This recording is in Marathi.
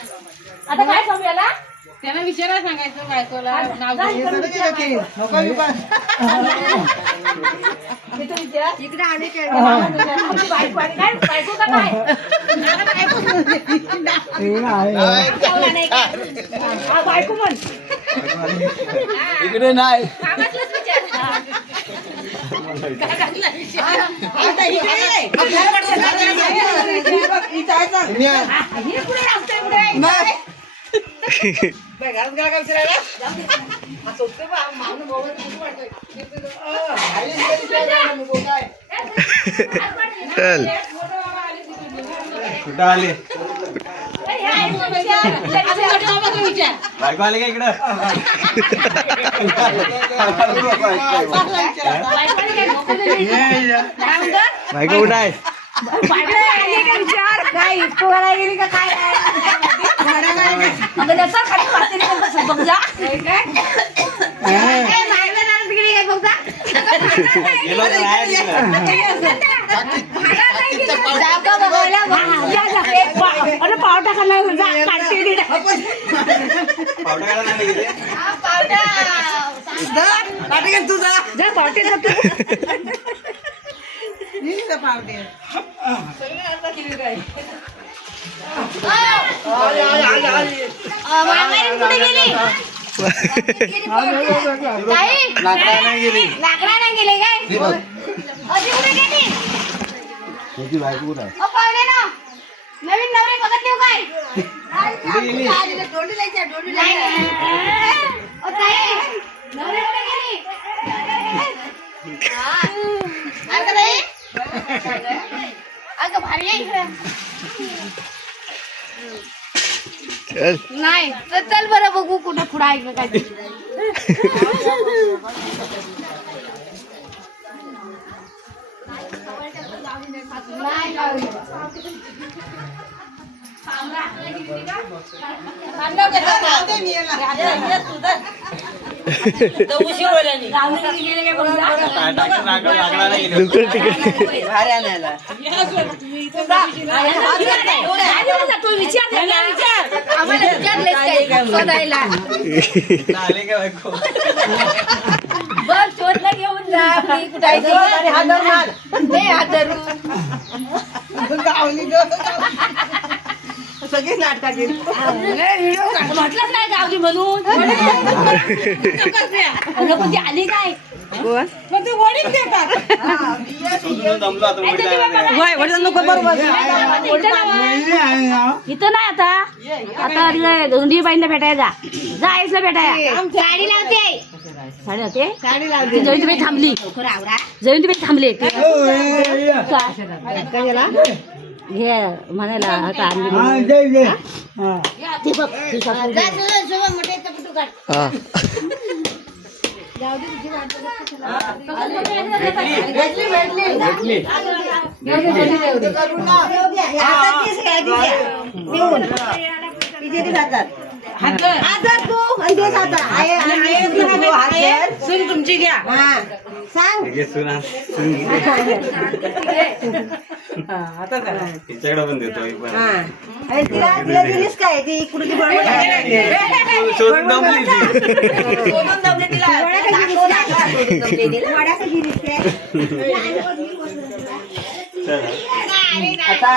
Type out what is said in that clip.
आता काय करू याला? त्यांना विचारायला सांगायचं बायकोला नाव इकडे आले बायको का काय बायको म्हण इकडे नाही कामातलंच विचार चल कुठं आले बायको आले का इकडं बायको कुठं आहे काय पोहायला गेली का काय खाली मारते बघ जा गेलो तर आहे तिकडे पावटा खाल्ला पावडा काढा नाही गेले तुझा जा पावटे कुठे गेली लाकडा नाही गेली लाकडा नाही गेले काय अशी कुठे गेली तुझी बायको कुठं आहे पाहुणे ना नवीन नवरे बघत देऊ काय कुठे गेली नवरे कुठे गेली अगं भारी आहे इकडे चल नाही तर चल बरं बघू कुठं पुढं ऐकलं काय ते. नाही लावली. लाकडा नाही गेली बिलकुल तिकडे तू विचार आम्हाला विचारलेस काय शोधायला आले का बायको बघ शोधला घेऊन जा आपली कुठे सगळी नाटका केली म्हटलंच नाही गावली म्हणून पण ती आली काय पण ते वडील देतात दमलो आता नको बरोबर इथं नाही आता आता धोंडी बाईंना भेटायला जा आईसला भेटायला गाडी लावते साडी लावते जयंतीबाई थांबली जयंतीबाई थांबले हे म्हणायला आता ते बघ हा सून तुमची घ्या तिच्याकडे पण देतो मी पण तिला दिलीस काय ती इकडून शोधून दमली ती. आता